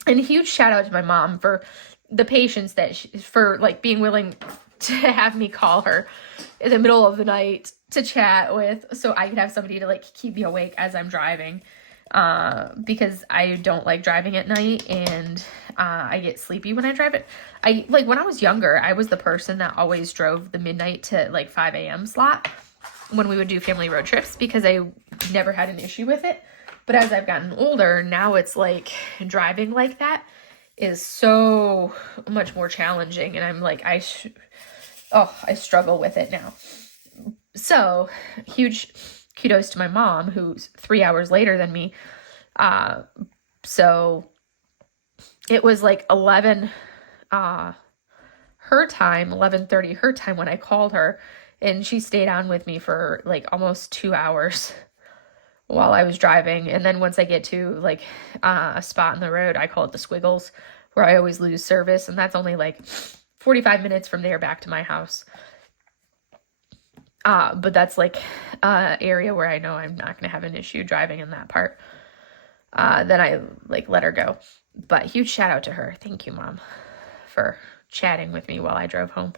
And a huge shout out to my mom for the patience for like being willing to have me call her in the middle of the night to chat with so I could have somebody to like keep me awake as I'm driving. Because I don't like driving at night and I get sleepy when I drive it. When I was younger, I was the person that always drove the midnight to like 5 a.m. slot when we would do family road trips because I never had an issue with it. But as I've gotten older, now it's like driving like that is so much more challenging. And I'm like, I struggle with it now. So huge kudos to my mom, who's 3 hours later than me. So it was like 11, her time, 11:30 her time when I called her, and she stayed on with me for like almost 2 hours while I was driving. And then once I get to like a spot in the road, I call it the Squiggles, where I always lose service. And that's only like 45 minutes from there back to my house. But that's like area where I know I'm not going to have an issue driving in that part. then I like let her go. But huge shout out to her. Thank you, Mom, for chatting with me while I drove home.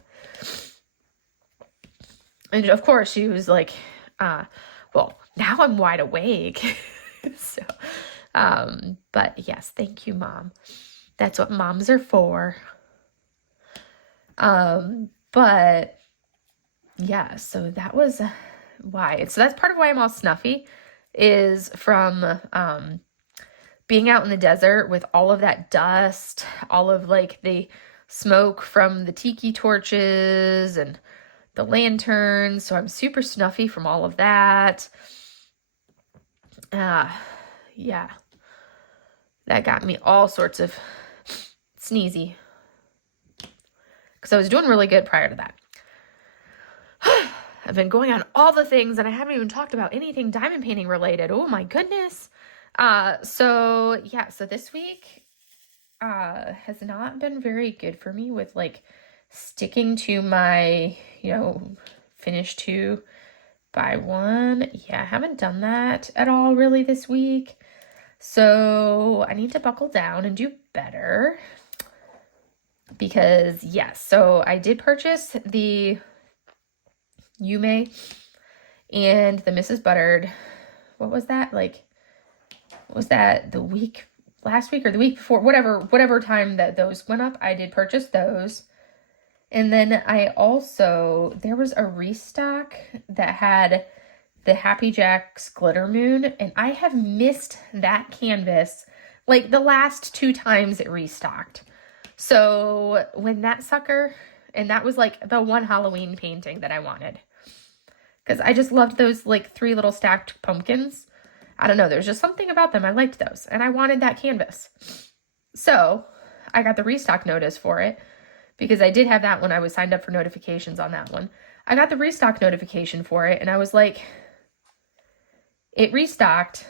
And of course she was like, well, now I'm wide awake. So, but yes, thank you, Mom. That's what moms are for. But yeah, so that was why. So that's part of why I'm all snuffy, is from being out in the desert with all of that dust, all of like the smoke from the tiki torches and the lanterns. So I'm super snuffy from all of that. Yeah, that got me all sorts of sneezy, because I was doing really good prior to that. I've been going on all the things, and I haven't even talked about anything diamond painting related. Oh my goodness. So this week has not been very good for me with like sticking to my, finish 2 by 1. Yeah, I haven't done that at all really this week. So I need to buckle down and do better, because yes, so I did purchase the Yuumei and the Mrs. Buttered. What was that? Like, was that the week, last week or the week before? Whatever time that those went up, I did purchase those. And then I also, there was a restock that had the Happy Jacks Glitter Moon, and I have missed that canvas like the last 2 times it restocked. So when that sucker, and that was like the one Halloween painting that I wanted, because I just loved those like 3 little stacked pumpkins. I don't know, there's just something about them. I liked those, and I wanted that canvas. So I got the restock notice for it, because I did have that one. I was signed up for notifications on that one. I got the restock notification for it, and I was like, it restocked.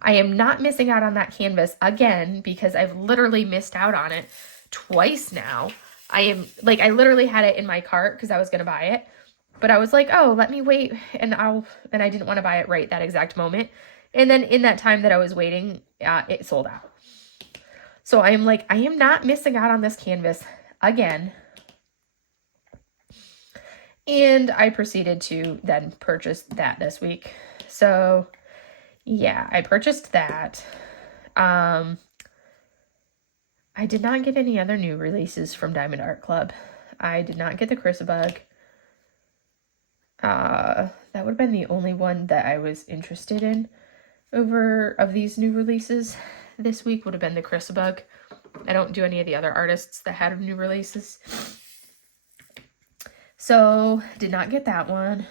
I am not missing out on that canvas again, because I've literally missed out on it twice now. I literally had it in my cart because I was going to buy it, but I was like, oh, let me wait, and I didn't want to buy it right that exact moment. And then in that time that I was waiting, it sold out. So I am like, I am not missing out on this canvas again. And I proceeded to then purchase that this week. So yeah, I purchased that. I did not get any other new releases from Diamond Art Club. I did not get the Chrysabug. That would have been the only one that I was interested in of these new releases this week, would have been the Chrysabug. I don't do any of the other artists that had new releases. So did not get that one,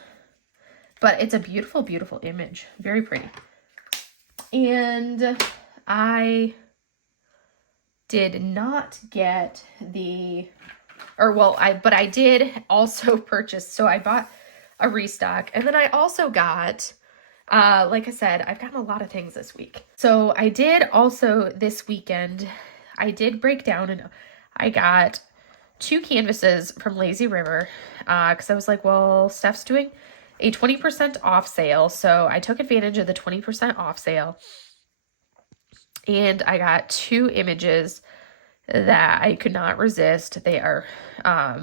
but it's a beautiful, beautiful image. Very pretty. And I did not get but I did also purchase, so I bought a restock, and then I also got, like I said, I've gotten a lot of things this week. So I did also this weekend, I did break down, and I got 2 canvases from Lazy River, because I was like, well, Steph's doing a 20% off sale, so I took advantage of the 20% off sale, and I got 2 images that I could not resist. They are,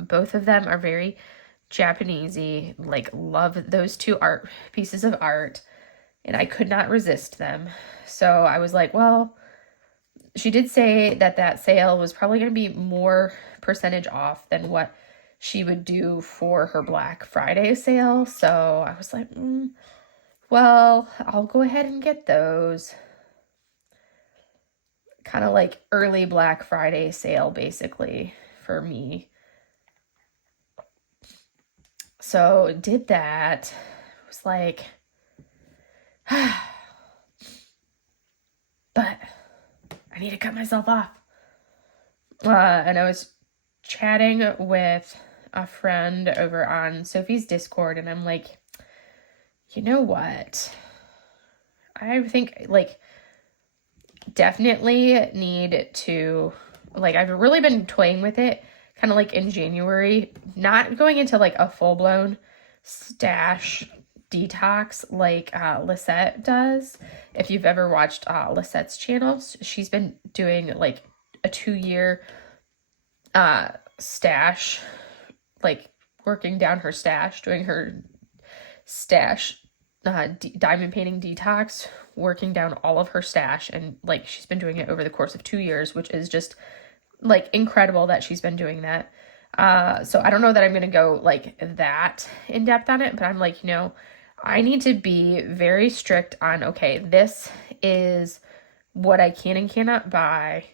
both of them are very Japanesey, like love those 2 pieces of art, and I could not resist them. So I was like, well, she did say that sale was probably going to be more percentage off than what she would do for her Black Friday sale. So I was like, well, I'll go ahead and get those. Kind of like early Black Friday sale, basically, for me. So did that. It was like, but I need to cut myself off. And I was chatting with a friend over on Sophie's Discord, and I'm like, you know what? I think, like, definitely need to, like, I've really been toying with it, kind of like in January, not going into like a full-blown stash detox like Lisette does. If you've ever watched Lisette's channel, she's been doing like a 2-year stash, like working down her stash, doing her stash diamond painting detox, working down all of her stash, and like she's been doing it over the course of 2 years, which is just like incredible that she's been doing that. So I don't know that I'm gonna go like that in depth on it, but I'm like, I need to be very strict on, okay, this is what I can and cannot buy.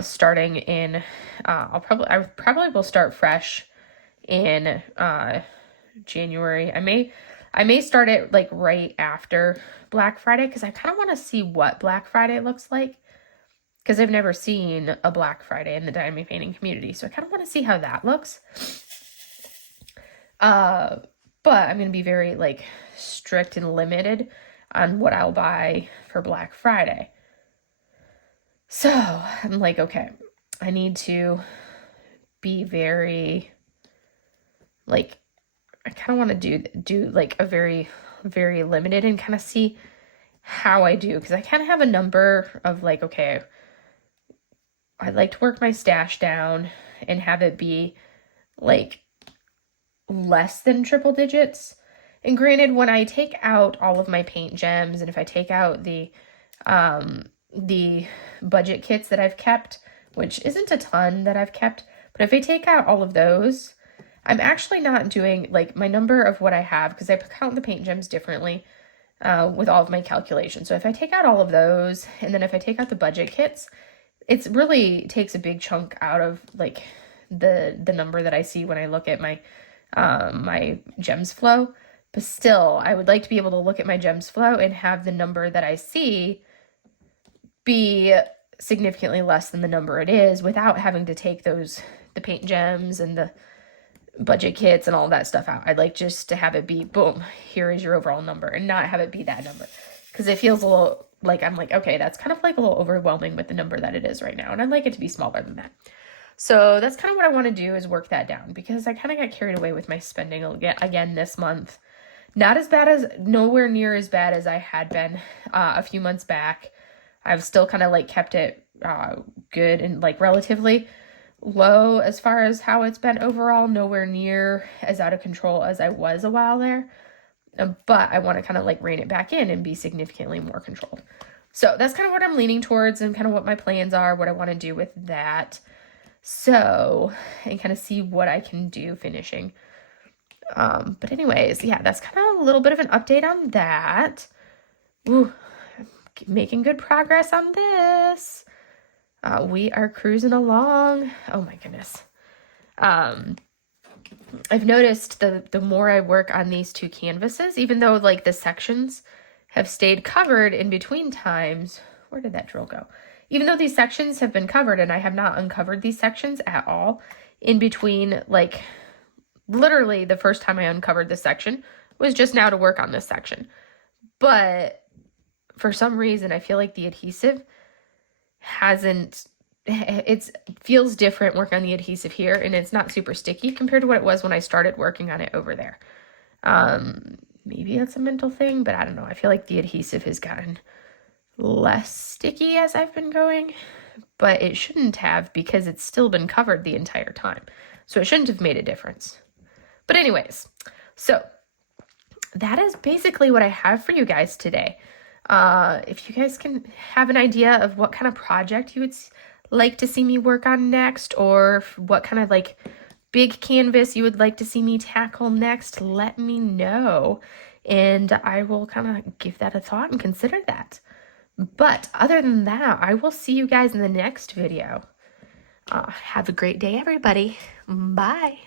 Starting in, I probably will start fresh in January. I may start it like right after Black Friday, because I kind of want to see what Black Friday looks like, because I've never seen a Black Friday in the diamond painting community. So I kind of want to see how that looks. But I'm going to be very like strict and limited on what I'll buy for Black Friday. So I'm like, okay, I need to be very like, I kind of want to do like a very, very limited and kind of see how I do. Because I kind of have a number of like, okay, I'd like to work my stash down and have it be like less than triple digits. And granted, when I take out all of my paint gems, and if I take out the budget kits that I've kept, which isn't a ton that I've kept, but if I take out all of those, I'm actually not doing like my number of what I have, because I count the paint gems differently with all of my calculations. So if I take out all of those, and then if I take out the budget kits, it really takes a big chunk out of like the number that I see when I look at my my gems flow. But still, I would like to be able to look at my gems flow and have the number that I see be significantly less than the number it is, without having to take the paint gems and the budget kits and all that stuff out. I'd like just to have it be, boom, here is your overall number, and not have it be that number. Because it feels a little like, I'm like, okay, that's kind of like a little overwhelming with the number that it is right now. And I'd like it to be smaller than that. So that's kind of what I want to do, is work that down, because I kind of got carried away with my spending again this month. Nowhere near as bad as I had been a few months back. I've still kind of like kept it good and like relatively low as far as how it's been overall. Nowhere near as out of control as I was a while there. But I want to kind of like rein it back in and be significantly more controlled. So that's kind of what I'm leaning towards, and kind of what my plans are, what I want to do with that. So, and kind of see what I can do finishing. But anyways, yeah, that's kind of a little bit of an update on that. Ooh, making good progress on this. We are cruising along. Oh my goodness. I've noticed the more I work on these two canvases, even though like the sections have stayed covered in between times. Where did that drill go? Even though these sections have been covered, and I have not uncovered these sections at all in between, like literally the first time I uncovered this section was just now to work on this section. But for some reason, I feel like the adhesive it feels different working on the adhesive here, and it's not super sticky compared to what it was when I started working on it over there. Maybe that's a mental thing, but I don't know. I feel like the adhesive has gotten less sticky as I've been going, but it shouldn't have, because it's still been covered the entire time. So it shouldn't have made a difference. But anyways, so that is basically what I have for you guys today. If you guys can have an idea of what kind of project you would like to see me work on next, or what kind of like big canvas you would like to see me tackle next, let me know, and I will kind of give that a thought and consider that. But other than that, I will see you guys in the next video. Have a great day, everybody. Bye.